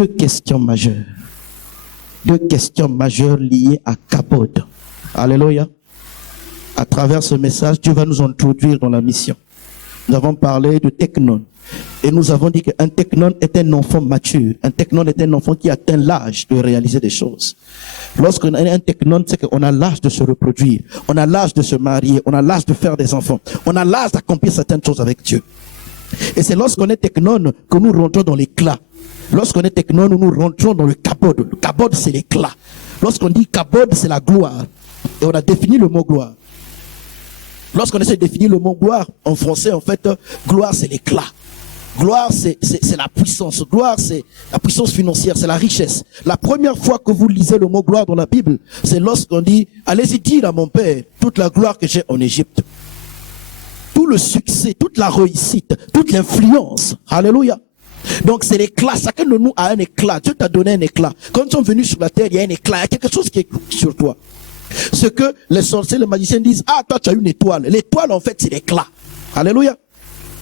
deux questions majeures. Deux questions majeures liées à Kabod. Alléluia. À travers ce message, Dieu va nous introduire dans la mission. Nous avons parlé de Technon. Et nous avons dit qu'un Technon est un enfant mature. Un Technon est un enfant qui atteint l'âge de réaliser des choses. Lorsqu'on a un Technon, c'est qu'on a l'âge de se reproduire. On a l'âge de se marier. On a l'âge de faire des enfants. On a l'âge d'accomplir certaines choses avec Dieu. Et c'est lorsqu'on est Technon que nous rentrons dans l'éclat. Lorsqu'on est Technon, nous rentrons dans le Kabod. Le Kabod, c'est l'éclat. Lorsqu'on dit Kabod, c'est la gloire. Et on a défini le mot gloire. Lorsqu'on essaie de définir le mot gloire, en français, en fait, gloire, c'est l'éclat. Gloire, c'est la puissance. Gloire, c'est la puissance financière, c'est la richesse. La première fois que vous lisez le mot gloire dans la Bible, c'est lorsqu'on dit, allez-y dire à mon père toute la gloire que j'ai en Égypte. Tout le succès, toute la réussite, toute l'influence. Alléluia. Donc c'est l'éclat. Chacun de nous a un éclat. Dieu t'a donné un éclat. Quand nous sommes venus sur la terre, il y a un éclat. Il y a quelque chose qui est sur toi. Ce que les sorciers, les magiciens disent, ah, toi tu as une étoile. L'étoile, en fait, c'est l'éclat. Alléluia.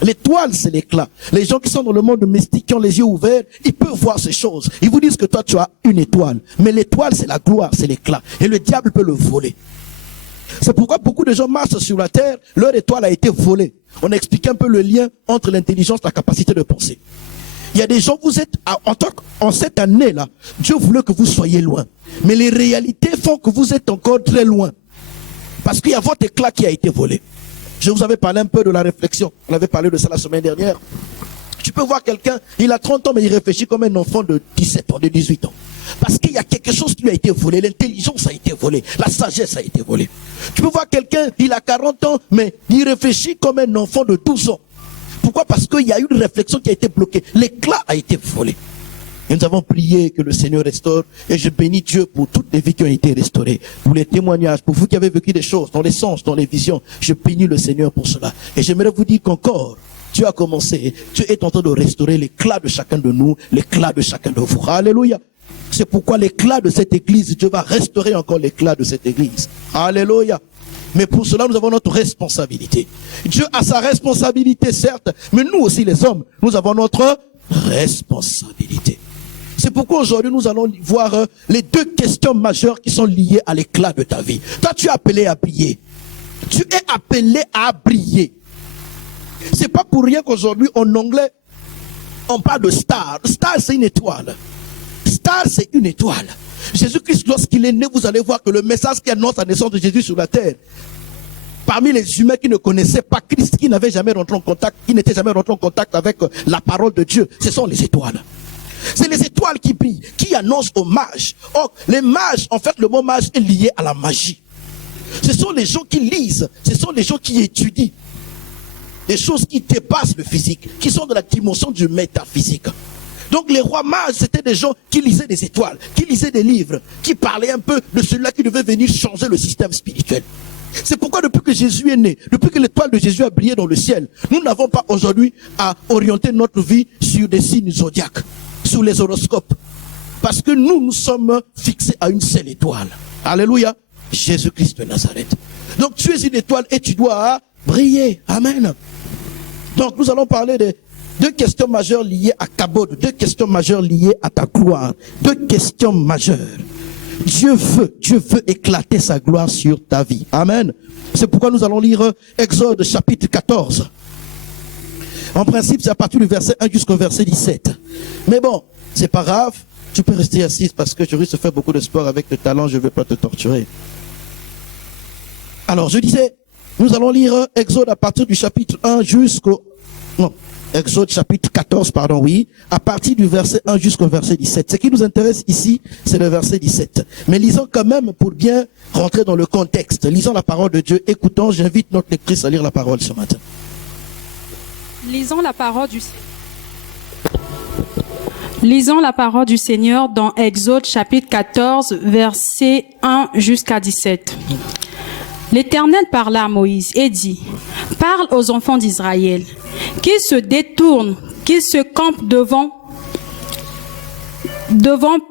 L'étoile, c'est l'éclat. Les gens qui sont dans le monde mystique, qui ont les yeux ouverts, ils peuvent voir ces choses. Ils vous disent que toi, tu as une étoile. Mais l'étoile, c'est la gloire, c'est l'éclat. Et le diable peut le voler. C'est pourquoi beaucoup de gens marchent sur la terre, leur étoile a été volée. On explique un peu le lien entre l'intelligence et la capacité de penser. Il y a des gens, vous êtes, en cette année-là, Dieu voulait que vous soyez loin. Mais les réalités font que vous êtes encore très loin. Parce qu'il y a votre éclat qui a été volé. Je vous avais parlé un peu de la réflexion. On avait parlé de ça la semaine dernière. Tu peux voir quelqu'un, il a 30 ans, mais il réfléchit comme un enfant de 17 ans, de 18 ans. Parce qu'il y a quelque chose qui lui a été volé. L'intelligence a été volée. La sagesse a été volée. Tu peux voir quelqu'un, il a 40 ans, mais il réfléchit comme un enfant de 12 ans. Pourquoi? Parce qu'il y a eu une réflexion qui a été bloquée. L'éclat a été volé. Et nous avons prié que le Seigneur restaure. Et je bénis Dieu pour toutes les vies qui ont été restaurées. Pour les témoignages, pour vous qui avez vécu des choses, dans les sens, dans les visions. Je bénis le Seigneur pour cela. Et j'aimerais vous dire qu'encore, Dieu a commencé. Dieu est en train de restaurer l'éclat de chacun de nous, l'éclat de chacun de vous. Alléluia. C'est pourquoi l'éclat de cette église, Dieu va restaurer encore l'éclat de cette église. Alléluia. Mais pour cela, nous avons notre responsabilité. Dieu a sa responsabilité, certes, mais nous aussi, les hommes, nous avons notre responsabilité. C'est pourquoi aujourd'hui, nous allons voir les deux questions majeures qui sont liées à l'éclat de ta vie. Toi, tu es appelé à briller. Tu es appelé à briller. C'est pas pour rien qu'aujourd'hui, en anglais, on parle de star. Star, c'est une étoile. Star, c'est une étoile. Jésus-Christ, lorsqu'il est né, vous allez voir que le message qui annonce la naissance de Jésus sur la terre, parmi les humains qui ne connaissaient pas Christ, qui n'avaient jamais rentré en contact, qui n'étaient jamais rentrés en contact avec la parole de Dieu, ce sont les étoiles. C'est les étoiles qui brillent, qui annoncent aux mages. Or, les mages, en fait, le mot mage est lié à la magie. Ce sont les gens qui lisent, ce sont les gens qui étudient des choses qui dépassent le physique, qui sont de la dimension du métaphysique. Donc les rois mages, c'était des gens qui lisaient des étoiles, qui lisaient des livres, qui parlaient un peu de celui-là qui devait venir changer le système spirituel. C'est pourquoi depuis que Jésus est né, depuis que l'étoile de Jésus a brillé dans le ciel, nous n'avons pas aujourd'hui à orienter notre vie sur des signes zodiaques, sur les horoscopes. Parce que nous sommes fixés à une seule étoile. Alléluia. Jésus-Christ de Nazareth. Donc tu es une étoile et tu dois briller. Amen. Donc nous allons parler de deux questions majeures liées à Kabod, deux questions majeures liées à ta gloire, deux questions majeures. Dieu veut éclater sa gloire sur ta vie. Amen. C'est pourquoi nous allons lire Exode chapitre 14. En principe, c'est à partir du verset 1 jusqu'au verset 17. Mais bon, c'est pas grave. Tu peux rester assise parce que je risque de faire beaucoup de sport avec le talent. Je ne veux pas te torturer. Alors, je disais, nous allons lire Exode à partir du chapitre 1 jusqu'au... Non. Exode chapitre 14, pardon, oui, à partir du verset 1 jusqu'au verset 17. Ce qui nous intéresse ici, c'est le verset 17. Mais lisons quand même pour bien rentrer dans le contexte. Lisons la parole de Dieu. Écoutons, j'invite notre lectrice à lire la parole ce matin. Lisons la parole du Seigneur dans Exode chapitre 14, verset 1 jusqu'à 17. L'Éternel parla à Moïse et dit, « Parle aux enfants d'Israël, qu'ils se détournent, qu'ils se campent devant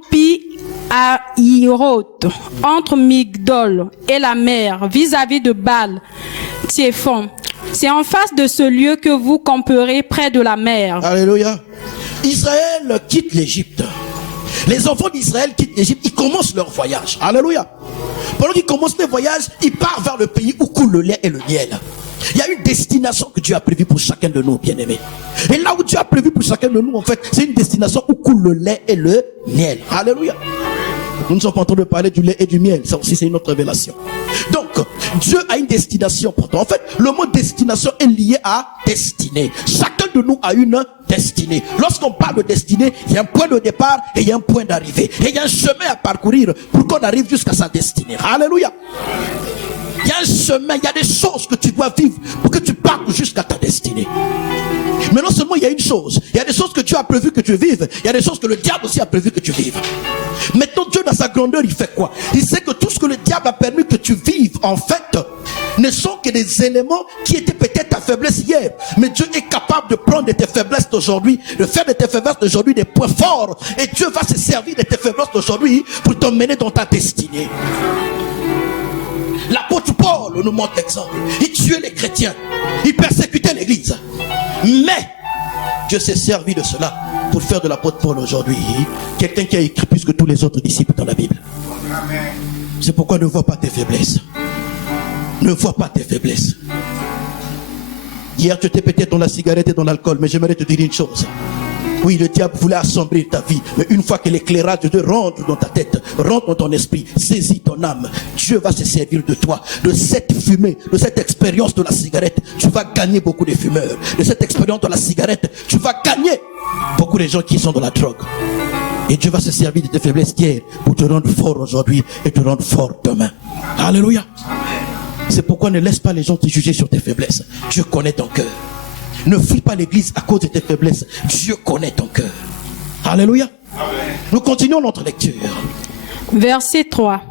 Pi-Hahiroth, entre Migdol et la mer, vis-à-vis de Baal-Tséphon. C'est en face de ce lieu que vous camperez près de la mer. » Alléluia. Israël quitte l'Égypte. Les enfants d'Israël quittent l'Égypte, ils commencent leur voyage. Alléluia. Pendant qu'ils commencent leur voyage, ils partent vers le pays où coule le lait et le miel. Il y a une destination que Dieu a prévue pour chacun de nous, bien-aimés. Et là où Dieu a prévu pour chacun de nous, en fait, c'est une destination où coule le lait et le miel. Alléluia. Nous ne sommes pas en train de parler du lait et du miel. Ça aussi, c'est une autre révélation. Donc, Dieu a une destination pour toi. En fait, le mot destination est lié à destinée. Chacun de nous a une destinée. Lorsqu'on parle de destinée, il y a un point de départ et il y a un point d'arrivée. Et il y a un chemin à parcourir pour qu'on arrive jusqu'à sa destinée. Alléluia. Il y a un chemin, il y a des choses que tu dois vivre pour que tu partes jusqu'à ta destinée. Mais non seulement il y a une chose, il y a des choses que Dieu a prévu que tu vives, il y a des choses que le diable aussi a prévu que tu vives. Maintenant, Dieu dans sa grandeur, il fait quoi? Il sait que tout ce que le diable a permis que tu vives, en fait, ne sont que des éléments qui étaient peut-être ta faiblesse hier. Mais Dieu est capable de prendre de tes faiblesses d'aujourd'hui, de faire de tes faiblesses d'aujourd'hui des points forts. Et Dieu va se servir de tes faiblesses d'aujourd'hui pour t'emmener dans ta destinée. L'apôtre Paul nous montre l'exemple. Il tuait les chrétiens, il persécutait l'église. Mais Dieu s'est servi de cela pour faire de l'apôtre Paul aujourd'hui quelqu'un qui a écrit plus que tous les autres disciples dans la Bible. C'est pourquoi ne vois pas tes faiblesses. Ne vois pas tes faiblesses. Hier tu étais peut-être dans la cigarette et dans l'alcool, mais j'aimerais te dire une chose. Oui, le diable voulait assombrir ta vie, mais une fois que l'éclairage de Dieu rentre dans ta tête, rentre dans ton esprit, saisit ton âme, Dieu va se servir de toi, de cette fumée, de cette expérience de la cigarette. Tu vas gagner beaucoup de fumeurs. De cette expérience de la cigarette, tu vas gagner beaucoup de gens qui sont dans la drogue. Et Dieu va se servir de tes faiblesses d'hier pour te rendre fort aujourd'hui et te rendre fort demain. Alléluia. C'est pourquoi ne laisse pas les gens te juger sur tes faiblesses. Dieu connaît ton cœur. Ne fuis pas l'église à cause de tes faiblesses. Dieu connaît ton cœur. Alléluia. Amen. Nous continuons notre lecture. Verset 3.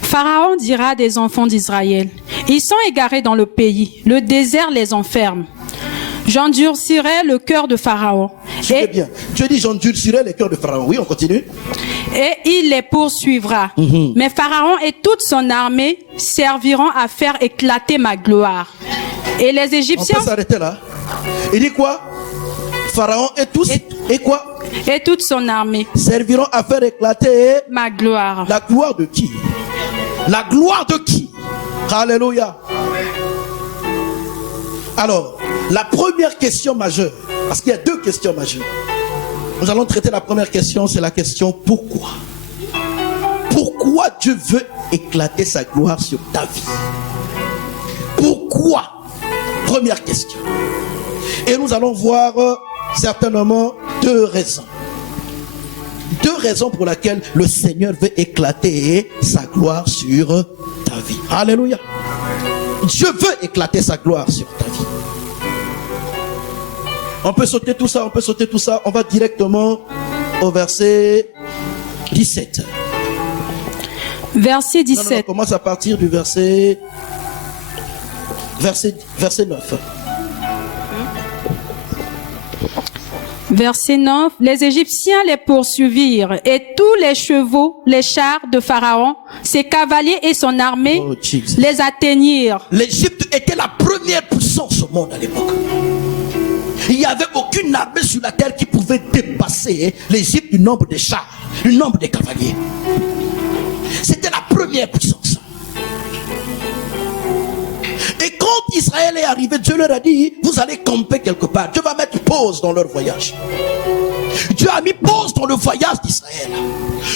Pharaon dira des enfants d'Israël: ils sont égarés dans le pays, le désert les enferme. J'endurcirai le cœur de Pharaon. Et bien. Dieu dit j'endurcirai le cœur de Pharaon. Oui, on continue. Et il les poursuivra. Mais Pharaon et toute son armée serviront à faire éclater ma gloire. Et les Égyptiens... On peut s'arrêter là. Il dit quoi? Pharaon et tous et quoi? Et toute son armée serviront à faire éclater ma gloire. La gloire de qui? La gloire de qui? Alléluia. Alors, la première question majeure, parce qu'il y a deux questions majeures. Nous allons traiter la première question, c'est la question pourquoi? Pourquoi Dieu veut éclater sa gloire sur ta vie? Pourquoi? Première question. Et nous allons voir certainement deux raisons. Deux raisons pour lesquelles le Seigneur veut éclater sa gloire sur ta vie. Alléluia. Dieu veut éclater sa gloire sur ta vie. On peut sauter tout ça, on peut sauter tout ça. On va directement au verset 17. Verset 17. Non, on commence à partir du verset 9. Verset 9, les Égyptiens les poursuivirent et tous les chevaux, les chars de Pharaon, ses cavaliers et son armée les atteignirent. L'Égypte était la première puissance au monde à l'époque. Il n'y avait aucune armée sur la terre qui pouvait dépasser l'Égypte du nombre de chars, du nombre de cavaliers. C'était la première puissance. Et quand Israël est arrivé, Dieu leur a dit, vous allez camper quelque part. Dieu va mettre pause dans leur voyage. Dieu a mis pause dans le voyage d'Israël.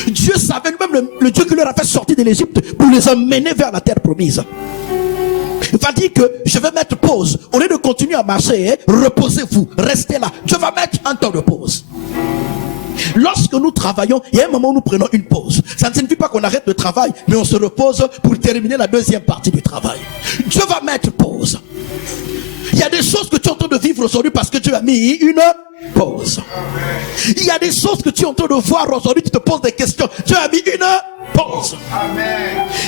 Dieu savait lui-même le Dieu qui leur a fait sortir de l'Égypte pour les emmener vers la terre promise. Il va dire que je vais mettre pause. Au lieu de continuer à marcher, reposez-vous, restez là. Dieu va mettre un temps de pause. Lorsque nous travaillons, il y a un moment où nous prenons une pause. Ça ne signifie pas qu'on arrête le travail, mais on se repose pour terminer la deuxième partie du travail. Dieu va mettre pause. Il y a des choses que tu es en train de vivre aujourd'hui parce que Dieu a mis une pause. Il y a des choses que tu es en train de voir aujourd'hui, tu te poses des questions. Dieu a mis une pause.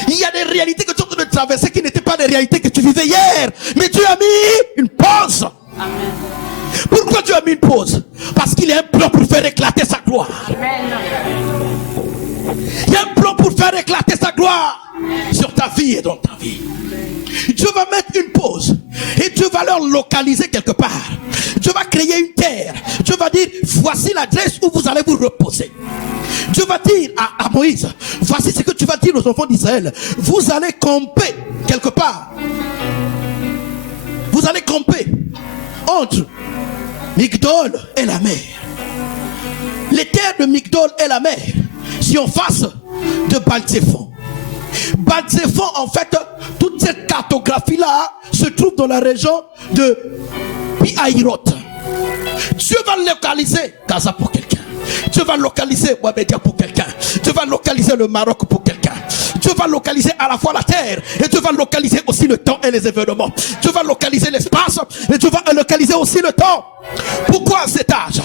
Il y a des réalités que tu es en train de traverser qui n'étaient pas des réalités que tu vivais hier, mais Dieu a mis une pause. Amen. Pourquoi Dieu a mis une pause? Parce qu'il y a un plan pour faire éclater sa gloire. Il y a un plan pour faire éclater sa gloire sur ta vie et dans ta vie. Dieu va mettre une pause et Dieu va leur localiser quelque part. Dieu va créer une terre. Dieu va dire, voici l'adresse où vous allez vous reposer. Dieu va dire à Moïse, voici ce que tu vas dire aux enfants d'Israël. Vous allez camper quelque part. Vous allez camper entre Migdol et la mer. Les terres de Migdol et la mer, si en face de Baal-Zephon. Baal-Zephon, en fait, toute cette cartographie-là se trouve dans la région de Pi-Hahiroth. Dieu va localiser Gaza pour quelqu'un. Dieu va localiser Ouamédia pour quelqu'un. Dieu va localiser le Maroc pour quelqu'un. Dieu va localiser à la fois la terre et Dieu va localiser aussi le temps et les événements. Dieu va localiser l'espace et Dieu va localiser aussi le temps. Pourquoi à cet âge?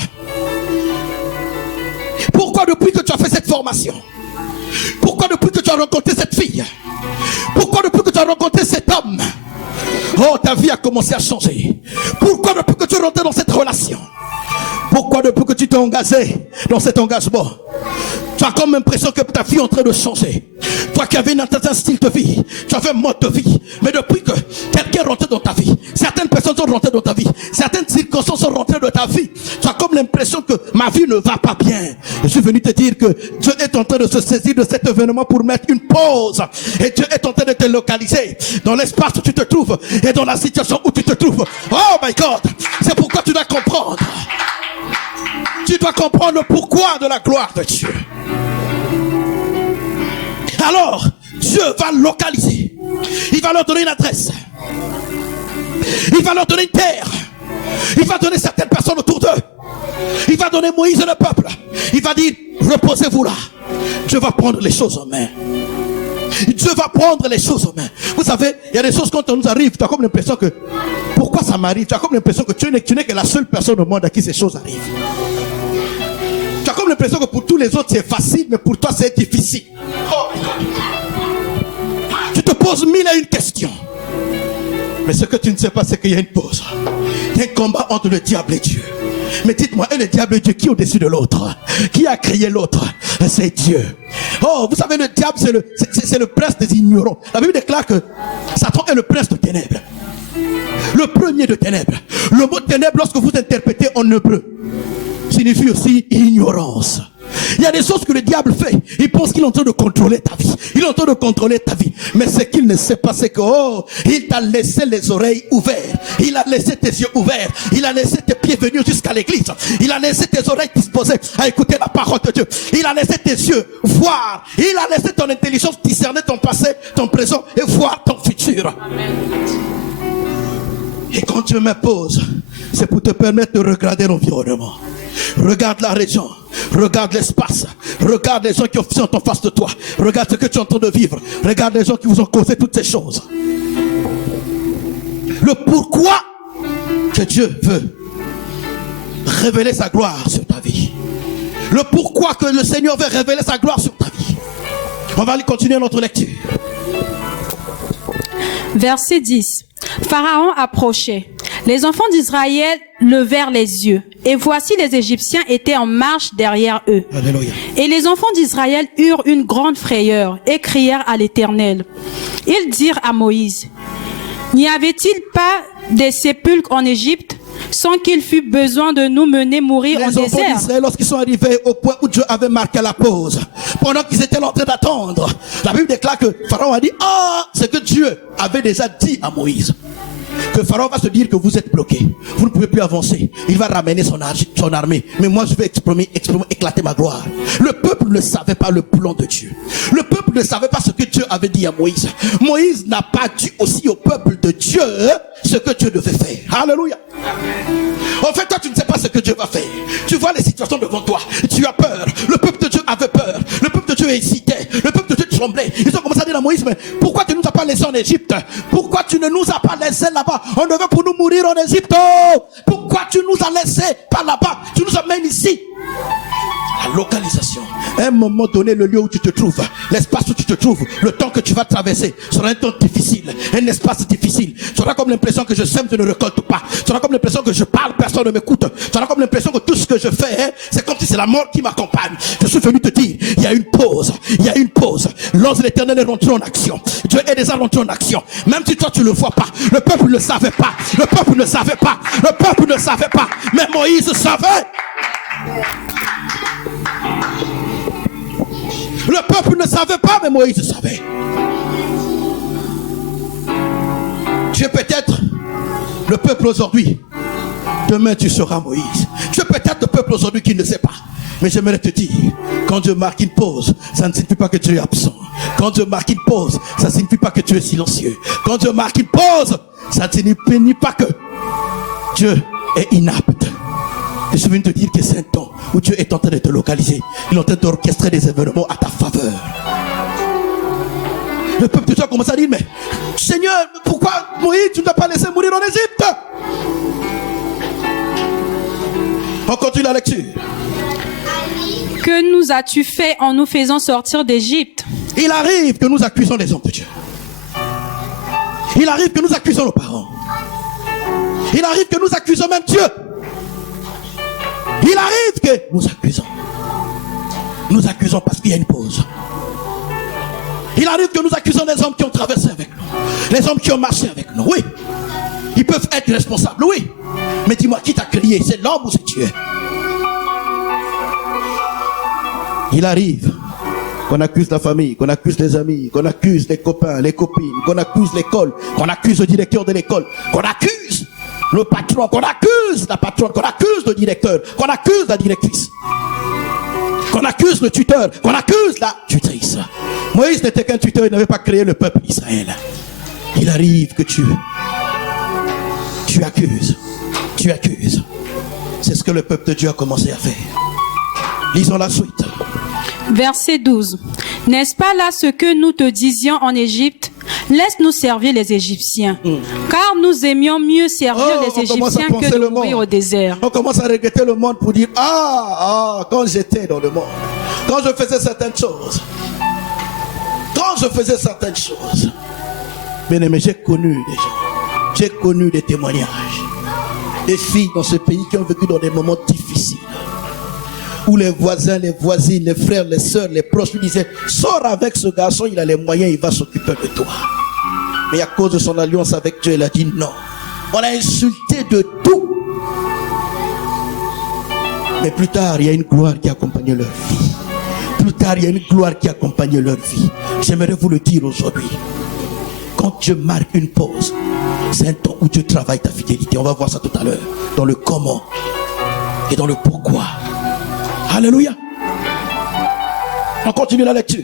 Pourquoi depuis que tu as fait cette formation? Pourquoi depuis que tu as rencontré cette fille? Pourquoi depuis que tu as rencontré cet homme? Oh, ta vie a commencé à changer. Pourquoi depuis que tu es rentré dans cette relation? Pourquoi depuis que tu t'es engagé dans cet engagement, tu as comme l'impression que ta vie est en train de changer? Toi qui avais un style de vie, tu avais un mode de vie, mais depuis que quelqu'un est rentré dans ta vie, certaines personnes sont rentrées dans ta vie, certaines circonstances sont rentrées dans ta vie, tu as comme l'impression que ma vie ne va pas bien. Je suis venu te dire que Dieu est en train de se saisir de cet événement pour mettre une pause. Et Dieu est en train de te localiser dans l'espace où tu te trouves et dans la situation où tu te trouves. Oh my God, c'est pourquoi tu dois comprendre. Tu dois comprendre le pourquoi de la gloire de Dieu. Alors, Dieu va localiser. Il va leur donner une adresse. Il va leur donner une terre. Il va donner certaines personnes autour d'eux. Il va donner Moïse et le peuple. Il va dire, reposez-vous là. Dieu va prendre les choses en main. Dieu va prendre les choses en main. Vous savez, il y a des choses quand on nous arrive, tu as comme l'impression que, pourquoi ça m'arrive? Tu as comme l'impression que tu n'es que la seule personne au monde à qui ces choses arrivent. Tu as comme l'impression que pour tous les autres c'est facile, mais pour toi c'est difficile. Oh. Tu te poses mille et une questions. Mais ce que tu ne sais pas, c'est qu'il y a une pause. Il y a un combat entre le diable et Dieu. Mais dites-moi, et le diable et Dieu, qui est au-dessus de l'autre? Qui a créé l'autre? C'est Dieu. Oh, vous savez, le diable, c'est le prince des ignorants. La Bible déclare que Satan est le prince de ténèbres. Le premier de ténèbres. Le mot ténèbres, lorsque vous interprétez en hébreu, signifie aussi ignorance. Il y a des choses que le diable fait. Il pense qu'il est en train de contrôler ta vie. Il est en train de contrôler ta vie. Mais ce qu'il ne sait pas, c'est que, oh, il t'a laissé les oreilles ouvertes. Il a laissé tes yeux ouverts. Il a laissé tes pieds venir jusqu'à l'église. Il a laissé tes oreilles disposées à écouter la parole de Dieu. Il a laissé tes yeux voir. Il a laissé ton intelligence discerner ton passé, ton présent et voir ton futur. Amen. Et quand Dieu m'impose, c'est pour te permettre de regarder l'environnement. Regarde la région, regarde l'espace, regarde les gens qui sont en face de toi, regarde ce que tu es en train de vivre, regarde les gens qui vous ont causé toutes ces choses. Le pourquoi que Dieu veut révéler sa gloire sur ta vie. Le pourquoi que le Seigneur veut révéler sa gloire sur ta vie. On va aller continuer notre lecture. Verset 10. Pharaon approchait. Les enfants d'Israël levèrent les yeux, et voici les Égyptiens étaient en marche derrière eux. Alléluia. Et les enfants d'Israël eurent une grande frayeur et crièrent à l'Éternel. Ils dirent à Moïse, n'y avait-il pas des sépulcres en Égypte sans qu'il fût besoin de nous mener mourir en désert? Les enfants d'Israël, lorsqu'ils sont arrivés au point où Dieu avait marqué la pause, pendant qu'ils étaient en train d'attendre, la Bible déclare que Pharaon a dit, c'est que Dieu avait déjà dit à Moïse. Que Pharaon va se dire que vous êtes bloqué, vous ne pouvez plus avancer, il va ramener son armée, mais moi je vais éclater ma gloire. Le peuple ne savait pas le plan de Dieu. Le peuple ne savait pas ce que Dieu avait dit à Moïse. Moïse n'a pas dit aussi au peuple de Dieu ce que Dieu devait faire. Alléluia. En fait, toi tu ne sais pas ce que Dieu va faire. Tu vois les situations devant toi, tu as peur. Le peuple de Dieu avait peur, le peuple de Dieu hésitait, le peuple de Dieu tremblait. Ils ont commencé à dire à Moïse, mais pourquoi tu ne nous as pas laissés en Égypte? Pourquoi tu ne nous as pas laissés là-bas? On devait pour nous mourir en Égypte. Pourquoi tu nous as laissés pas là-bas? Tu nous amènes ici. La localisation. À un moment donné, le lieu où tu te trouves, l'espace où tu te trouves, le temps que tu vas traverser sera un temps difficile, un espace difficile. Tu auras comme l'impression que je sème, je ne récolte pas. Tu auras comme l'impression que je parle, personne ne m'écoute. Tu auras comme l'impression que tout ce que je fais, c'est comme si c'est la mort qui m'accompagne. Je suis venu te dire, il y a une pause. Il y a une pause. Lorsque l'Éternel est rentré en action, Dieu est déjà rentré en action. Même si toi tu ne le vois pas, le peuple ne savait pas. Le peuple ne savait pas. Le peuple ne savait pas. Mais Moïse savait. ne savait pas, mais Moïse savait. Tu es peut-être le peuple aujourd'hui. Demain, tu seras Moïse. Tu es peut-être le peuple aujourd'hui qui ne sait pas. Mais j'aimerais te dire, quand Dieu marque une pause, ça ne signifie pas que tu es absent. Quand Dieu marque une pause, ça ne signifie pas que tu es silencieux. Quand Dieu marque une pause, ça ne signifie pas que Dieu est inapte. Je suis venu te dire que c'est un temps où Dieu est en train de te localiser. Il est en train d'orchestrer des événements à ta faveur. Le peuple de Dieu a commencé à dire, mais Seigneur, pourquoi Moïse, tu ne t'as pas laissé mourir en Égypte? On continue la lecture. Que nous as-tu fait en nous faisant sortir d'Égypte? Il arrive que nous accusons les hommes de Dieu. Il arrive que nous accusons nos parents. Il arrive que nous accusons même Dieu. Il arrive que nous accusons. Nous accusons parce qu'il y a une pause. Il arrive que nous accusons les hommes qui ont traversé avec nous. Les hommes qui ont marché avec nous. Oui. Ils peuvent être responsables. Oui. Mais dis-moi, qui t'a crié? C'est l'homme ou c'est Dieu? Il arrive qu'on accuse la famille, qu'on accuse les amis, qu'on accuse les copains, les copines, qu'on accuse l'école, qu'on accuse le directeur de l'école, qu'on accuse le patron, qu'on accuse la patronne, qu'on accuse le directeur, qu'on accuse la directrice, qu'on accuse le tuteur, qu'on accuse la tutrice. Moïse n'était qu'un tuteur, il n'avait pas créé le peuple d'Israël. Il arrive que tu accuses. C'est ce que le peuple de Dieu a commencé à faire. Lisons la suite. Verset 12. N'est-ce pas là ce que nous te disions en Égypte? Laisse-nous servir les Égyptiens, car nous aimions mieux servir les Égyptiens que de mourir au désert. On commence à regretter le monde pour dire, quand j'étais dans le monde, quand je faisais certaines choses, bien aimé, j'ai connu des gens, j'ai connu des témoignages, des filles dans ce pays qui ont vécu dans des moments difficiles, où les voisins, les voisines, les frères, les sœurs, les proches lui disaient, sors avec ce garçon, il a les moyens, il va s'occuper de toi. Mais à cause de son alliance avec Dieu, il a dit non. On a insulté de tout. Mais plus tard, il y a une gloire qui accompagne leur vie. Plus tard, il y a une gloire qui accompagne leur vie. J'aimerais vous le dire aujourd'hui. Quand Dieu marque une pause, c'est un temps où Dieu travaille ta fidélité. On va voir ça tout à l'heure. Dans le comment et dans le pourquoi. Alléluia. On continue la lecture.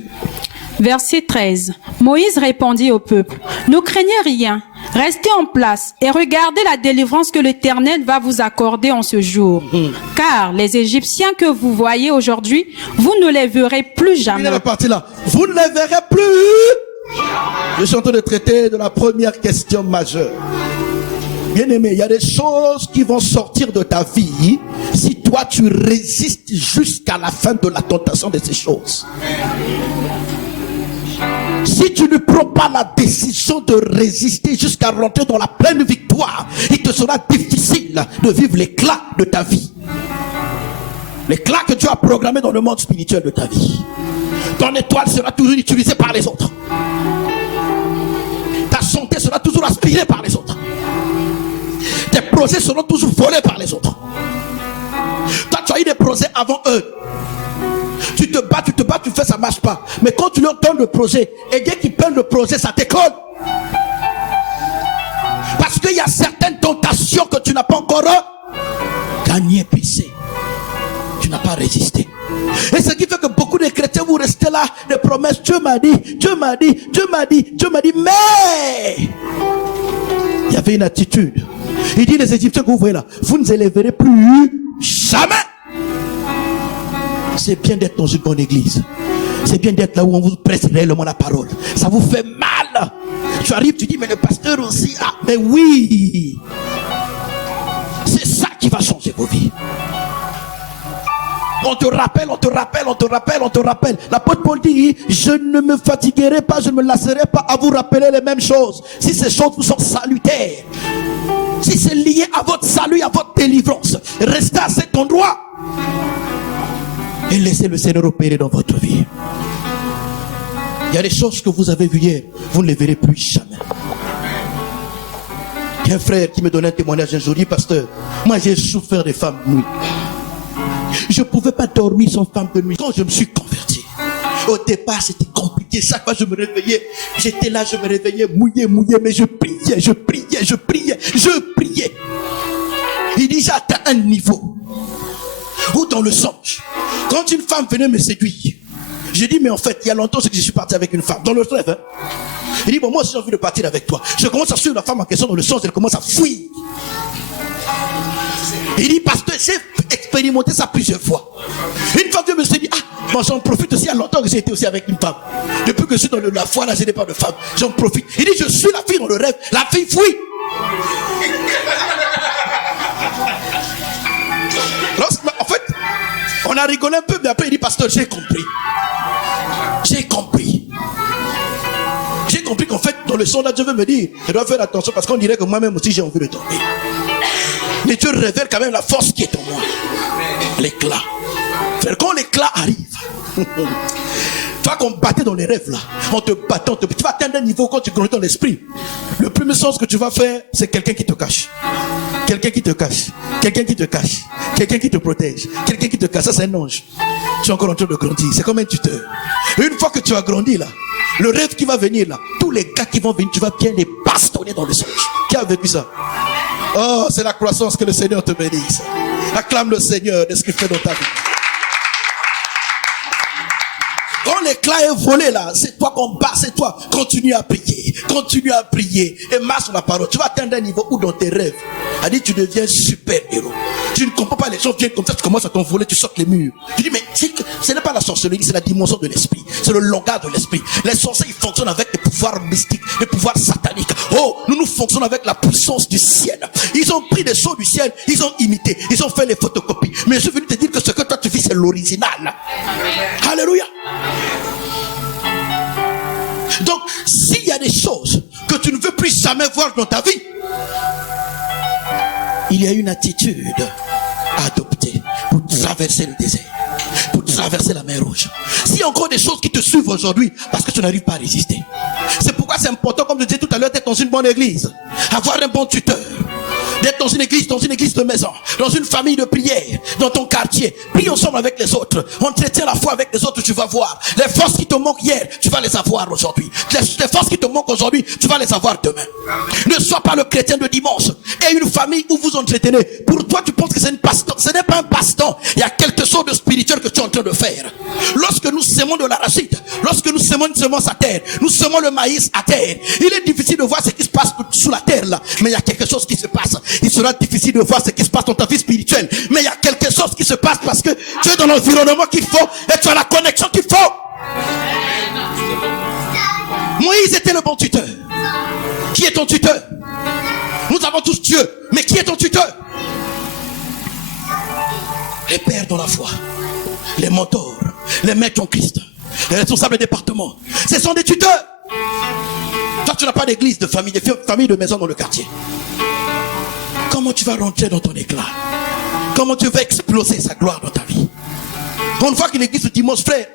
Verset 13. Moïse répondit au peuple, ne craignez rien, restez en place et regardez la délivrance que l'Éternel va vous accorder en ce jour. Car les Égyptiens que vous voyez aujourd'hui, vous ne les verrez plus jamais. La partie là. Vous ne les verrez plus. Je suis en train de traiter de la première question majeure. Bien aimé, il y a des choses qui vont sortir de ta vie si toi tu résistes jusqu'à la fin de la tentation de ces choses. Si tu ne prends pas la décision de résister jusqu'à rentrer dans la pleine victoire, il te sera difficile de vivre l'éclat de ta vie. L'éclat que Dieu a programmé dans le monde spirituel de ta vie. Ton étoile sera toujours utilisée par les autres. Ta santé sera toujours aspirée par les autres. Tes projets seront toujours volés par les autres. Toi, tu as eu des projets avant eux. Tu te bats, tu fais, ça marche pas. Mais quand tu leur donnes le projet, et dès qu'ils prennent le projet, ça décolle. Parce qu'il y a certaines tentations que tu n'as pas encore gagnées, pisé. Tu n'as pas résisté. Et ce qui fait que beaucoup de chrétiens, vous restez là, des promesses. Dieu m'a dit, mais il y avait une attitude. Il dit, les Égyptiens que vous voyez là, vous ne les verrez plus jamais. C'est bien d'être dans une bonne église. C'est bien d'être là où on vous presse réellement la parole. Ça vous fait mal. Tu arrives, tu dis, mais le pasteur aussi. Ah, mais oui. C'est ça qui va changer vos vies. On te rappelle. L'apôtre Paul dit, je ne me fatiguerai pas, je ne me lasserai pas à vous rappeler les mêmes choses. Si ces choses vous sont salutaires, si c'est lié à votre salut, à votre délivrance, restez à cet endroit. Et laissez le Seigneur opérer dans votre vie. Il y a des choses que vous avez vues hier, vous ne les verrez plus jamais. Il y a un frère qui me donnait un témoignage un jour, il dit, pasteur, moi j'ai souffert des femmes de nuit. Je ne pouvais pas dormir sans femme de nuit. Quand je me suis converti, Au départ, c'était compliqué. Chaque fois que je me réveillais, j'étais là, je me réveillais mouillé, mais je priais. Il dit, j'ai atteint un niveau où dans le songe, quand une femme venait me séduire, j'ai dit, mais en fait, il y a longtemps que je suis parti avec une femme, dans le rêve. Hein? Il dit, bon, moi aussi j'ai envie de partir avec toi. Je commence à suivre la femme en question dans le songe, elle commence à fuir. Il dit, pasteur, j'ai expérimenté ça plusieurs fois. Une femme vient me séduire, moi j'en profite aussi, il y a longtemps que j'ai été aussi avec une femme. Depuis que je suis dans la foi, là, je n'ai pas de femme, j'en profite. Il dit, je suis la fille dans le rêve, la fille fuit. En fait, on a rigolé un peu, mais après il dit, pasteur, j'ai compris. J'ai compris qu'en fait, dans le son là, Dieu veut me dire, je dois faire attention parce qu'on dirait que moi-même aussi j'ai envie de tomber. Mais Dieu révèle quand même la force qui est en moi. L'éclat. Quand l'éclat arrive, tu vois qu'on battait dans les rêves là, on te battait, tu vas atteindre un niveau quand tu grandis dans l'esprit. Le premier sens que tu vas faire, c'est quelqu'un qui te cache. Quelqu'un qui te cache, quelqu'un qui te cache, quelqu'un qui te protège, quelqu'un qui te cache. Ça, c'est un ange. Tu es encore en train de grandir. C'est comme un tuteur. Une fois que tu as grandi là, le rêve qui va venir là, tous les gars qui vont venir, tu vas bien les bastonner dans le songe. Qui a vécu ça? Oh, c'est la croissance, que le Seigneur te bénisse. Acclame le Seigneur de ce qu'il fait dans ta vie. Quand l'éclat est volé là, c'est toi qu'on bat, c'est toi. Continue à prier et marche sur la parole. Tu vas atteindre un niveau où dans tes rêves, elle dit, tu deviens super héros. Tu ne comprends pas, les gens viennent comme ça, tu commences à t'envoler, tu sautes les murs. Tu dis, mais ce n'est pas la sorcellerie, c'est la dimension de l'esprit, c'est le langage de l'esprit. Les sorciers, ils fonctionnent avec des pouvoirs mystiques, des pouvoirs sataniques. Oh, nous fonctionnons avec la puissance du ciel. Ils ont pris des choses du ciel, ils ont imité, ils ont fait les photocopies. Mais je suis venu te dire que ce que toi tu vis, c'est l'original. Alléluia. Donc, s'il y a des choses que tu ne veux plus jamais voir dans ta vie, il y a une attitude à adopter pour traverser le désert, pour traverser la mer Rouge. S'il y a encore des choses qui te suivent aujourd'hui, parce que tu n'arrives pas à résister. C'est pourquoi c'est important, comme je disais tout à l'heure, d'être dans une bonne église, avoir un bon tuteur, d'être dans une église de maison, dans une famille de prière, dans ton quartier. Prie ensemble avec les autres. Entretiens la foi avec les autres, tu vas voir. Les forces qui te manquent hier, tu vas les avoir aujourd'hui. Les forces qui te manquent aujourd'hui, tu vas les avoir demain. Ne sois pas le chrétien de dimanche. Et une famille où vous entretenez. Pour toi, tu penses que c'est une passe-temps. Ce n'est pas un passe-temps. Il y a quelque chose de spirituel que tu es en train de faire. Lorsque nous sémons de l'arachide, lorsque nous sémons une semence à terre, nous semons le maïs à terre. Il est difficile de voir ce qui se passe sous la terre là. Mais il y a quelque chose qui se passe. Il sera difficile de voir ce qui se passe dans ta vie spirituelle. Mais il y a quelque chose qui se passe parce que tu es dans l'environnement qu'il faut et tu as la connexion qu'il faut. Moïse était le bon tuteur. Qui est ton tuteur? Nous avons tous Dieu. Mais qui est ton tuteur? Les pères dans la foi, les mentors, les maîtres en Christ, les responsables des départements. Ce sont des tuteurs. Toi, tu n'as pas d'église, de famille, de maison dans le quartier. Comment tu vas rentrer dans ton éclat? Comment tu vas exploser sa gloire dans ta vie? On voit que l'église du dimanche, frère,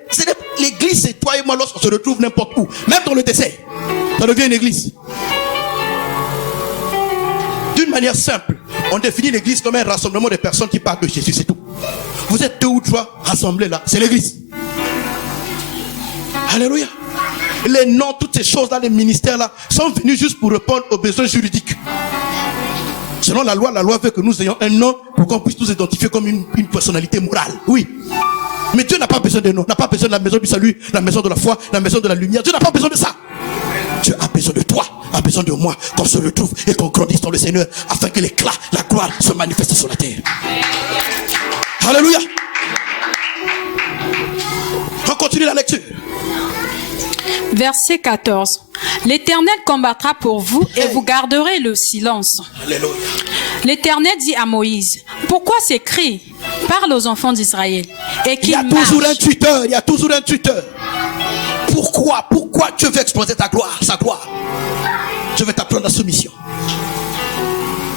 l'église c'est toi et moi lorsqu'on se retrouve n'importe où, même dans le désert, ça devient une église. D'une manière simple, on définit l'église comme un rassemblement de personnes qui parlent de Jésus, c'est tout. Vous êtes 2 ou 3 rassemblés là, c'est l'église. Alléluia. Les noms, toutes ces choses là, les ministères là, sont venus juste pour répondre aux besoins juridiques. Selon la loi veut que nous ayons un nom pour qu'on puisse nous identifier comme une personnalité morale. Oui. Mais Dieu n'a pas besoin de nom, n'a pas besoin de la maison du salut, la maison de la foi, la maison de la lumière. Dieu n'a pas besoin de ça. Dieu a besoin de toi, a besoin de moi, qu'on se retrouve et qu'on grandisse dans le Seigneur afin que l'éclat, la gloire se manifeste sur la terre. Alléluia. On continue la lecture. Verset 14. L'Éternel combattra pour vous et vous garderez le silence. Alléluia. L'Éternel dit à Moïse, pourquoi ces cris? Parle aux enfants d'Israël. Et il y a toujours un tuteur, il y a toujours un tuteur. Pourquoi Dieu veut exploser ta gloire, sa gloire? Je vais t'apprendre la soumission.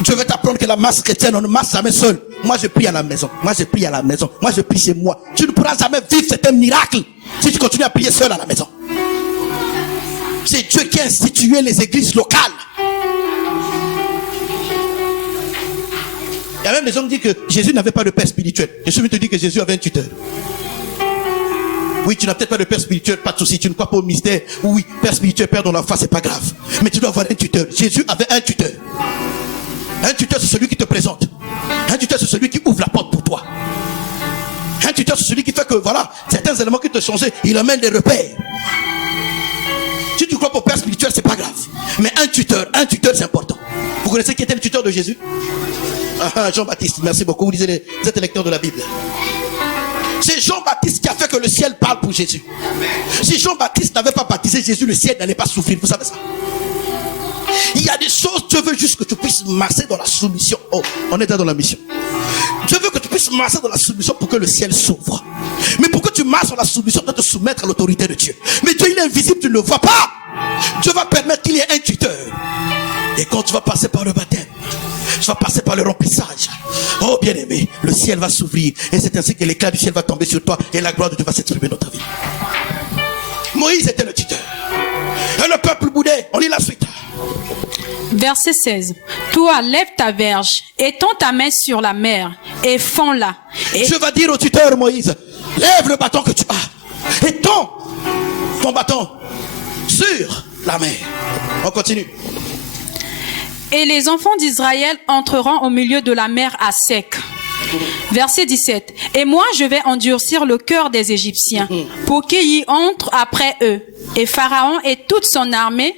Je vais t'apprendre que la masse chrétienne, on ne marche jamais seul. Moi, je prie à la maison. Moi, je prie à la maison. Moi, je prie chez moi. Tu ne pourras jamais vivre certains miracles si tu continues à prier seul à la maison. C'est Dieu qui a institué les églises locales. Il y a même des gens qui disent que Jésus n'avait pas de père spirituel. Je suis venu te dire que Jésus avait un tuteur. Oui, tu n'as peut-être pas de père spirituel, pas de souci. Tu ne crois pas au mystère. Oui, père spirituel, père dans la foi, c'est pas grave. Mais tu dois avoir un tuteur. Jésus avait un tuteur. Un tuteur, c'est celui qui te présente. Un tuteur, c'est celui qui ouvre la porte pour toi. Un tuteur, c'est celui qui fait que, voilà, certains éléments qui te changent, il amène des repères. Si tu crois pas au père spirituel, c'est pas grave. Mais un tuteur, c'est important. Vous connaissez qui était le tuteur de Jésus? Jean-Baptiste, merci beaucoup. Vous êtes lecteur de la Bible. C'est Jean-Baptiste qui a fait que le ciel parle pour Jésus. Si Jean-Baptiste n'avait pas baptisé Jésus, le ciel n'allait pas souffrir. Vous savez ça? Il y a des choses, Dieu veut juste que tu puisses marcher dans la soumission. Oh, on est dans la mission. Dieu veut que tu puisses marcher dans la soumission pour que le ciel s'ouvre. Mais pour que tu marches dans la soumission, tu dois te soumettre à l'autorité de Dieu. Mais Dieu, il est invisible, tu ne le vois pas. Dieu va permettre qu'il y ait un tuteur. Et quand tu vas passer par le baptême, tu vas passer par le remplissage. Oh bien-aimé, le ciel va s'ouvrir. Et c'est ainsi que l'éclat du ciel va tomber sur toi. Et la gloire de Dieu va s'exprimer dans ta vie. Moïse était le tuteur. Et le peuple boudait. On lit la suite. Verset 16. Toi, lève ta verge, étends ta main sur la mer et fends-la. Dieu va dire au tuteur Moïse, lève le bâton que tu as. Étends ton bâton sur la mer. On continue. Et les enfants d'Israël entreront au milieu de la mer à sec. Verset 17. Et moi, je vais endurcir le cœur des Égyptiens pour qu'ils y entrent après eux. Et Pharaon et toute son armée,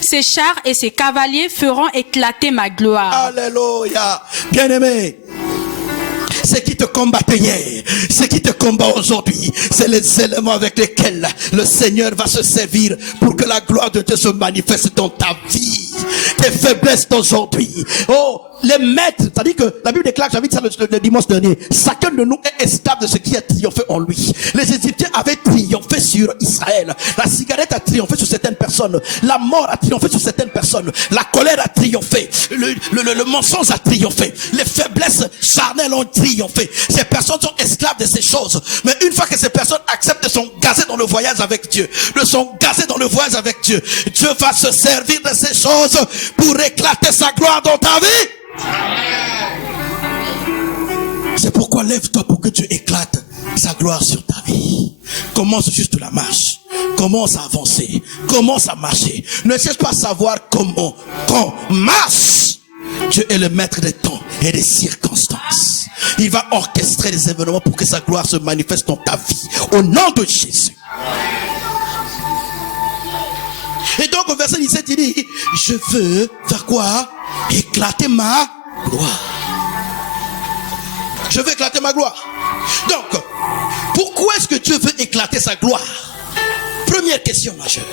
ses chars et ses cavaliers feront éclater ma gloire. Alléluia. Bien-aimé, ce qui te combattait hier, ce qui te combat aujourd'hui, c'est les éléments avec lesquels le Seigneur va se servir pour que la gloire de Dieu se manifeste dans ta vie. Tes faiblesses d'aujourd'hui. Oh, les maîtres, c'est-à-dire que la Bible déclare, j'avais dit ça le dimanche dernier, chacun de nous est esclave de ce qui a triomphé en lui. Les Égyptiens avaient triomphé sur Israël. La cigarette a triomphé sur certaines personnes. La mort a triomphé sur certaines personnes. La colère a triomphé. Le mensonge a triomphé. Les faiblesses charnelles ont triomphé. Ces personnes sont esclaves de ces choses. Mais une fois que ces personnes acceptent de s'engager dans le voyage avec Dieu, de s'engager dans le voyage avec Dieu, Dieu va se servir de ces choses pour éclater sa gloire dans ta vie. C'est pourquoi lève-toi pour que Dieu éclate sa gloire sur ta vie. Commence juste la marche. Commence à avancer. Commence à marcher. Ne cherche pas à savoir comment. Quand marche. Dieu est le maître des temps et des circonstances. Il va orchestrer les événements pour que sa gloire se manifeste dans ta vie. Au nom de Jésus. Et donc au verset 17 il dit, je veux faire quoi? Éclater ma gloire. Je veux éclater ma gloire. Donc, pourquoi est-ce que Dieu veut éclater sa gloire? Première question majeure.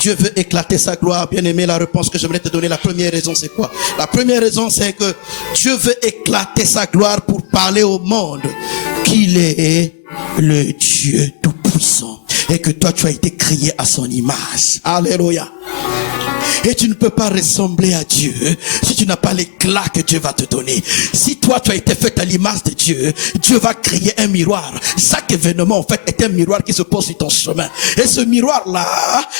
Dieu veut éclater sa gloire. Bien aimé, la réponse que j'aimerais te donner, la première raison c'est quoi? La première raison c'est que Dieu veut éclater sa gloire pour parler au monde qu'il est le Dieu tout-puissant et que toi tu as été créé à son image. Alléluia. Et tu ne peux pas ressembler à Dieu si tu n'as pas l'éclat que Dieu va te donner. Si toi tu as été fait à l'image de Dieu, Dieu va créer un miroir. Chaque événement en fait est un miroir qui se pose sur ton chemin. Et ce miroir là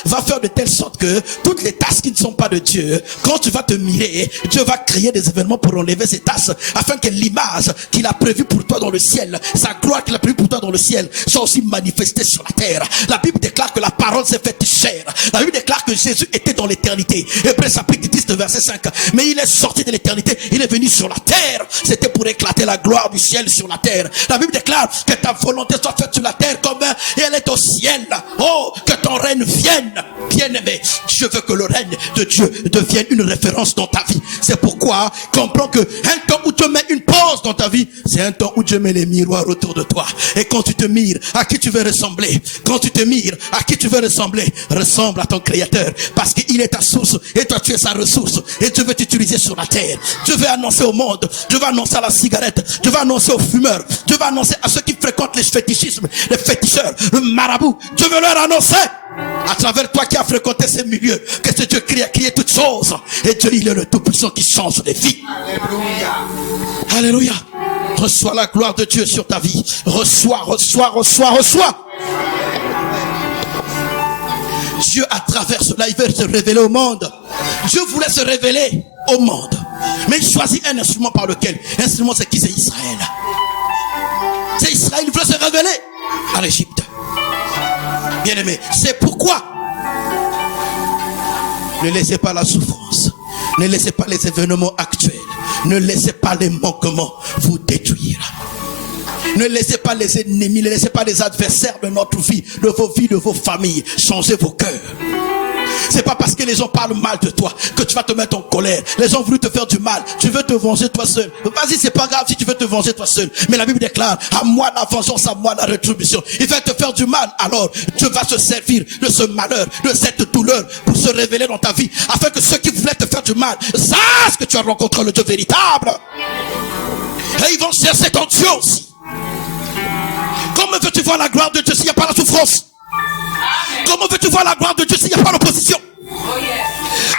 va faire de telle sorte que toutes les tâches qui ne sont pas de Dieu, quand tu vas te mirer, Dieu va créer des événements pour enlever ces tâches afin que l'image qu'il a prévue pour toi dans le ciel, sa gloire qu'il a prévue pour toi dans le ciel, soit aussi manifestée sur la terre. La Bible déclare que la parole s'est faite chair. La Bible déclare que Jésus était dans l'éternité. Hébreux chapitre 10 verset 5. Mais il est sorti de l'éternité, il est venu sur la terre. C'était pour éclater la gloire du ciel sur la terre. La Bible déclare que ta volonté soit faite sur la terre comme elle est au ciel. Oh, que ton règne vienne. Bien-aimé, je veux que le règne de Dieu devienne une référence dans ta vie. C'est pourquoi comprends que un temps où Dieu met une pause dans ta vie, c'est un temps où Dieu met les miroirs autour de toi. Et quand tu te mires, à qui tu veux ressembler? Quand tu te mires, à qui tu veux ressembler? Ressemble à ton Créateur, parce qu'il est ta source et toi tu es sa ressource. Et Dieu veut t'utiliser sur la terre. Dieu veut annoncer au monde, Dieu va annoncer à la cigarette, Dieu va annoncer aux fumeurs, Dieu va annoncer à ceux qui fréquentent les fétichismes, les féticheurs, le marabout. Dieu veut leur annoncer à travers toi qui as fréquenté ces milieux que ce Dieu a créé toutes choses. Et Dieu, il est le tout-puissant qui change les vies. Alléluia. Alléluia. Reçois la gloire de Dieu sur ta vie. Reçois. Dieu, à travers cela, il veut se révéler au monde. Dieu voulait se révéler au monde. Mais il choisit un instrument par lequel? L'instrument, c'est qui? C'est Israël. C'est Israël, il voulait se révéler en Égypte. Bien-aimé, c'est pourquoi ne laissez pas la souffrance, ne laissez pas les événements actuels, ne laissez pas les manquements vous détruire. Ne laissez pas les ennemis, ne laissez pas les adversaires de notre vie, de vos vies, de vos familles changer vos cœurs. C'est pas parce que les gens parlent mal de toi que tu vas te mettre en colère. Les gens ont voulu te faire du mal, tu veux te venger toi seul. Vas-y, c'est pas grave si tu veux te venger toi seul. Mais la Bible déclare, à moi la vengeance, à moi la rétribution. Il va te faire du mal, alors Dieu va se servir de ce malheur, de cette douleur pour se révéler dans ta vie, afin que ceux qui voulaient te faire du mal sachent que tu as rencontré le Dieu véritable. Et ils vont chercher ton Dieu aussi. Comment veux-tu voir la gloire de Dieu s'il n'y a pas la souffrance? Comment veux-tu voir la gloire de Dieu s'il n'y a pas l'opposition?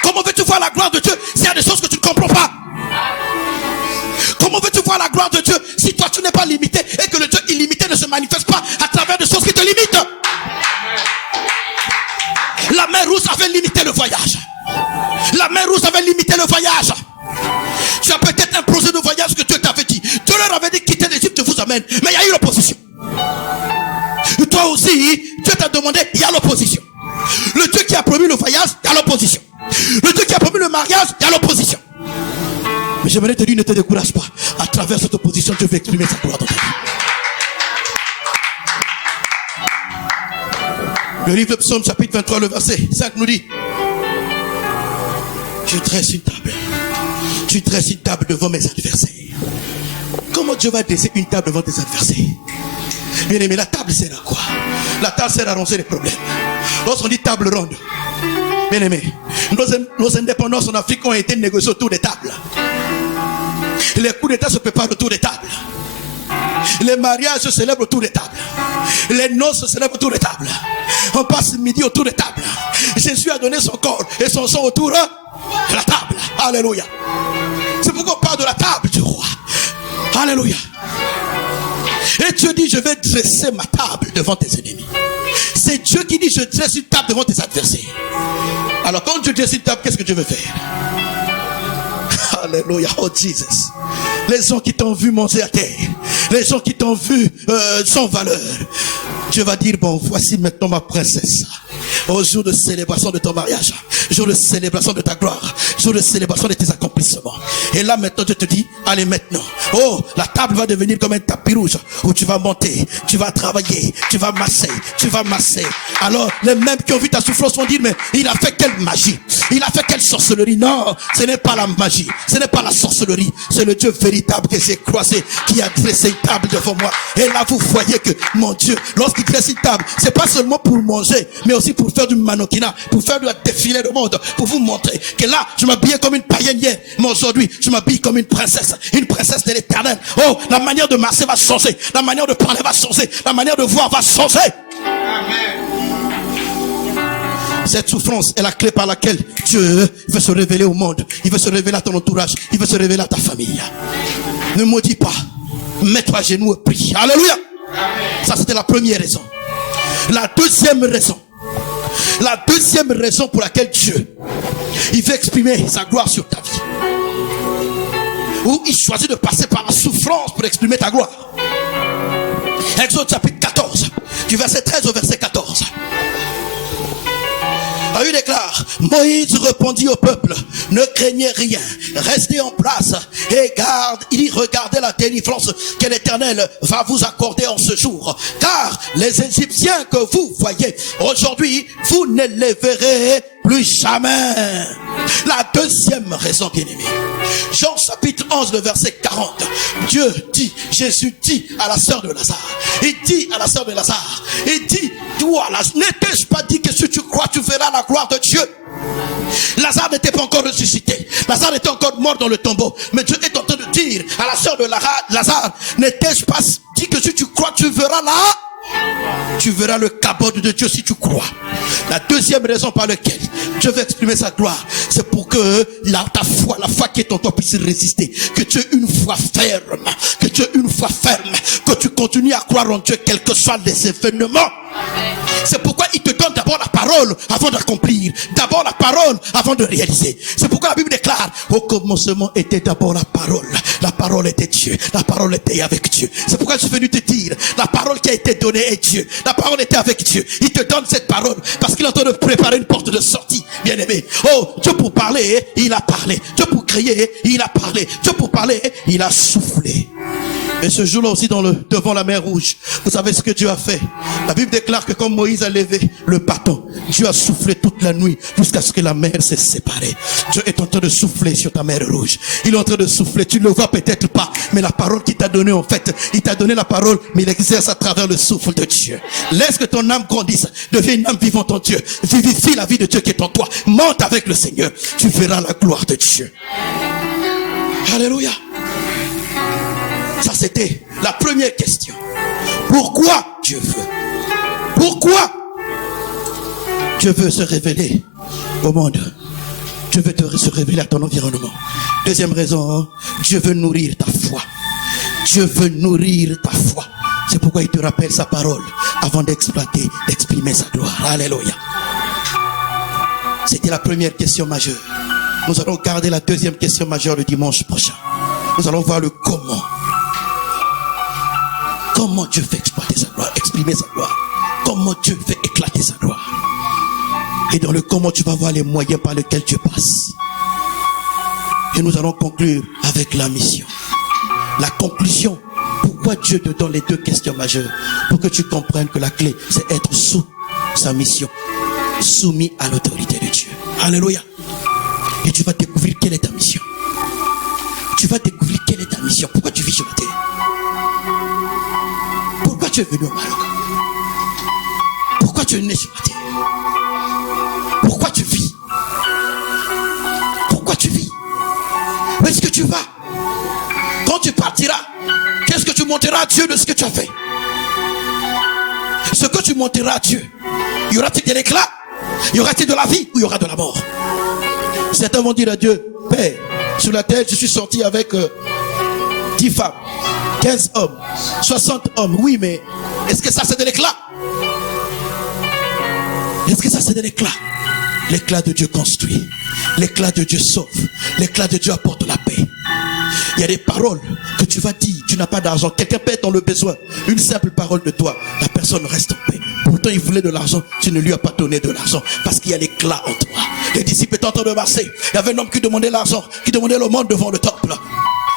Comment veux-tu voir la gloire de Dieu s'il y a des choses que tu ne comprends pas? Comment veux-tu voir la gloire de Dieu si toi tu n'es pas limité et que le Dieu illimité ne se manifeste pas à travers des choses qui te limitent? La mer Rouge avait limité le voyage. La mer Rouge avait limité le voyage. Tu as peut-être un projet de voyage que Dieu t'avait dit. Dieu leur avait dit quitter l'Égypte, je vous amène. Mais il y a eu l'opposition. Toi aussi, Dieu t'a demandé, il y a l'opposition. Le Dieu qui a promis le voyage, il y a l'opposition. Le Dieu qui a promis le mariage, il y a l'opposition. Mais j'aimerais te dire, ne te décourage pas. À travers cette opposition, Dieu veut exprimer sa gloire dans ta vie. Le livre de Psaume, chapitre 23, le verset 5 nous dit, je dresse une table. Tu dresses une table devant mes adversaires. Comment Dieu va dresser une table devant tes adversaires? Bien aimé, la table sert à quoi? La table sert à arranger les problèmes. Lorsqu'on dit table ronde, bien aimé, nos indépendances en Afrique ont été négociées autour des tables. Les coups d'état se préparent autour des tables. Les mariages se célèbrent autour des tables. Les noces se célèbrent autour des tables. On passe midi autour des tables. Jésus a donné son corps et son sang autour de la table. Alléluia. C'est pourquoi on parle de la table du roi. Alléluia. Et Dieu dit, je vais dresser ma table devant tes ennemis. C'est Dieu qui dit, je dresse une table devant tes adversaires. Alors quand Dieu dresse une table, qu'est-ce que Dieu veut faire? Alléluia, oh Jesus. Les gens qui t'ont vu manger à terre, les gens qui t'ont vu sans valeur, Dieu va dire, bon, voici maintenant ma princesse. Au jour de célébration de ton mariage, jour de célébration de ta gloire, jour de célébration de tes accomplissements. Et là maintenant Dieu te dit, allez maintenant, oh, la table va devenir comme un tapis rouge où tu vas monter, tu vas travailler, tu vas masser. Alors les mêmes qui ont vu ta souffrance vont dire, mais il a fait quelle magie, il a fait quelle sorcellerie? Non, ce n'est pas la magie, ce n'est pas la sorcellerie, c'est le Dieu véritable que j'ai croisé, qui a dressé une table devant moi. Et là vous voyez que mon Dieu, lorsqu'il dresse une table, c'est pas seulement pour manger, mais aussi pour faire du mannequinat, pour faire du défilé de mode, pour vous montrer que là, je m'habillais comme une païenne hier, mais aujourd'hui, je m'habille comme une princesse de l'Éternel. Oh, la manière de marcher va changer, la manière de parler va changer, la manière de voir va changer. Amen. Cette souffrance est la clé par laquelle Dieu veut se révéler au monde. Il veut se révéler à ton entourage, il veut se révéler à ta famille. Ne maudis pas, mets-toi à genoux et prie. Alléluia. Ça, c'était la première raison. La deuxième raison pour laquelle Dieu, il veut exprimer sa gloire sur ta vie, ou il choisit de passer par la souffrance pour exprimer ta gloire. Exode chapitre 14, du verset 13 au verset 14. Il déclare, Moïse répondit au peuple, ne craignez rien, restez en place et regardez la délivrance que l'Éternel va vous accorder en ce jour. Car les Égyptiens que vous voyez aujourd'hui, vous ne les verrez plus jamais. La deuxième raison, bien-aimé, Jean chapitre 11, le verset 40. Jésus dit à la sœur de Lazare, il dit, toi, n'étais-je pas dit que si tu crois, tu verras la gloire de Dieu? Lazare n'était pas encore ressuscité. Lazare était encore mort dans le tombeau. Mais Dieu est en train de dire à la sœur de Lazare, n'étais-je pas dit que si tu crois, tu verras tu verras le cabot de Dieu si tu crois. La deuxième raison par laquelle Dieu veut exprimer sa gloire, c'est pour que ta foi, la foi qui est en toi, puisse résister. Que tu aies une foi ferme, que tu continues à croire en Dieu quels que soient les événements. C'est pourquoi il te donne d'abord la parole. parole avant d'accomplir. D'abord la parole avant de réaliser. C'est pourquoi la Bible déclare, au commencement était d'abord la parole. La parole était Dieu. La parole était avec Dieu. C'est pourquoi je suis venu te dire, la parole qui a été donnée est Dieu. La parole était avec Dieu. Il te donne cette parole parce qu'il est en train de préparer une porte de sortie, bien aimé. Oh, Dieu pour parler, il a parlé. Dieu pour crier, il a parlé. Dieu pour parler, il a soufflé. Et ce jour-là aussi devant la mer Rouge, vous savez ce que Dieu a fait. La Bible déclare que quand Moïse a levé le bâton, Dieu a soufflé toute la nuit jusqu'à ce que la mer s'est séparée. Dieu est en train de souffler sur ta mer Rouge. Il est en train de souffler. Tu ne le vois peut-être pas, mais la parole qu'il t'a donnée, en fait, il t'a donné la parole, mais il exerce à travers le souffle de Dieu. Laisse que ton âme grandisse. Deviens une âme vivante en Dieu. Vivifie la vie de Dieu qui est en toi. Monte avec le Seigneur. Tu verras la gloire de Dieu. Alléluia. Ça, c'était la première question. Pourquoi Dieu veut? Pourquoi Dieu veut se révéler au monde? Dieu veut se révéler à ton environnement. Deuxième raison, Dieu veut nourrir ta foi. Dieu veut nourrir ta foi. C'est pourquoi il te rappelle sa parole avant d'exprimer sa gloire. Alléluia. C'était la première question majeure. Nous allons garder la deuxième question majeure le dimanche prochain. Nous allons voir le comment. Comment Dieu fait exploiter sa gloire, exprimer sa gloire. Comment Dieu fait éclater sa gloire. Et dans le comment, tu vas voir les moyens par lesquels Dieu passe. Et nous allons conclure avec la mission. La conclusion. Pourquoi Dieu te donne les deux questions majeures? Pour que tu comprennes que la clé, c'est être sous sa mission. Soumis à l'autorité de Dieu. Alléluia. Et tu vas découvrir quelle est ta mission. Tu vas découvrir quelle est ta mission. Pourquoi tu vis sur la terre? Pourquoi tu es venu au Maroc? Pourquoi tu es né sur la terre? Pourquoi tu vis? Pourquoi tu vis? Où est-ce que tu vas? Quand tu partiras, qu'est-ce que tu monteras à Dieu de ce que tu as fait? Ce que tu monteras à Dieu, y aura-t-il de l'éclat? Y aura-t-il de la vie ou y aura de la mort? Certains vont dire à Dieu, Père, sur la terre, je suis sorti avec 10 femmes, 15 hommes, 60 hommes. Oui, mais est-ce que ça c'est de l'éclat? Est-ce que ça c'est de l'éclat? L'éclat de Dieu construit. L'éclat de Dieu sauve. L'éclat de Dieu apporte la paix. Il y a des paroles que tu vas dire. Tu n'as pas d'argent. Quelqu'un perd dans le besoin. Une simple parole de toi. La personne reste en paix. Pourtant, il voulait de l'argent. Tu ne lui as pas donné de l'argent. Parce qu'il y a l'éclat en toi. Les disciples étaient en train de marcher. Il y avait un homme qui demandait l'argent. Qui demandait le monde devant le temple.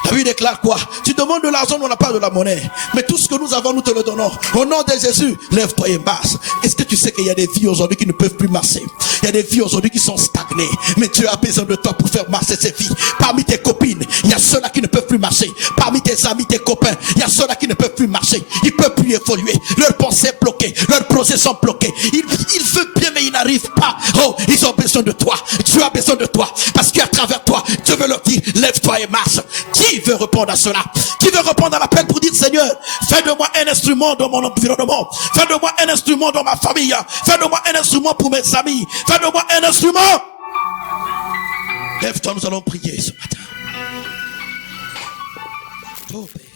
La Bible déclare quoi? Tu demandes de l'argent, on n'a pas de la monnaie. Mais tout ce que nous avons, nous te le donnons. Au nom de Jésus, lève-toi et marche. Est-ce que tu sais qu'il y a des vies aujourd'hui qui ne peuvent plus marcher? Il y a des vies aujourd'hui qui sont stagnées. Mais Dieu a besoin de toi pour faire marcher ces vies. Parmi tes copines, il y a ceux-là qui ne peuvent plus marcher. Parmi tes amis, tes copains, il y a ceux-là qui ne peuvent plus marcher. Ils ne peuvent plus évoluer. Leurs pensées sont bloquées. Leurs projets sont bloqués. Ils veulent bien, mais ils n'arrivent pas. Oh, ils ont besoin de toi. Dieu a besoin de toi. Parce qu'à travers toi, Dieu veut leur dire, lève-toi et marche. Qui veut répondre à cela? Qui veut répondre à l'appel pour dire, Seigneur, fais de moi un instrument dans mon environnement. Fais de moi un instrument dans ma famille. Fais de moi un instrument pour mes amis. Fais de moi un instrument. Lève-toi, nous allons prier ce matin. Oh, Père.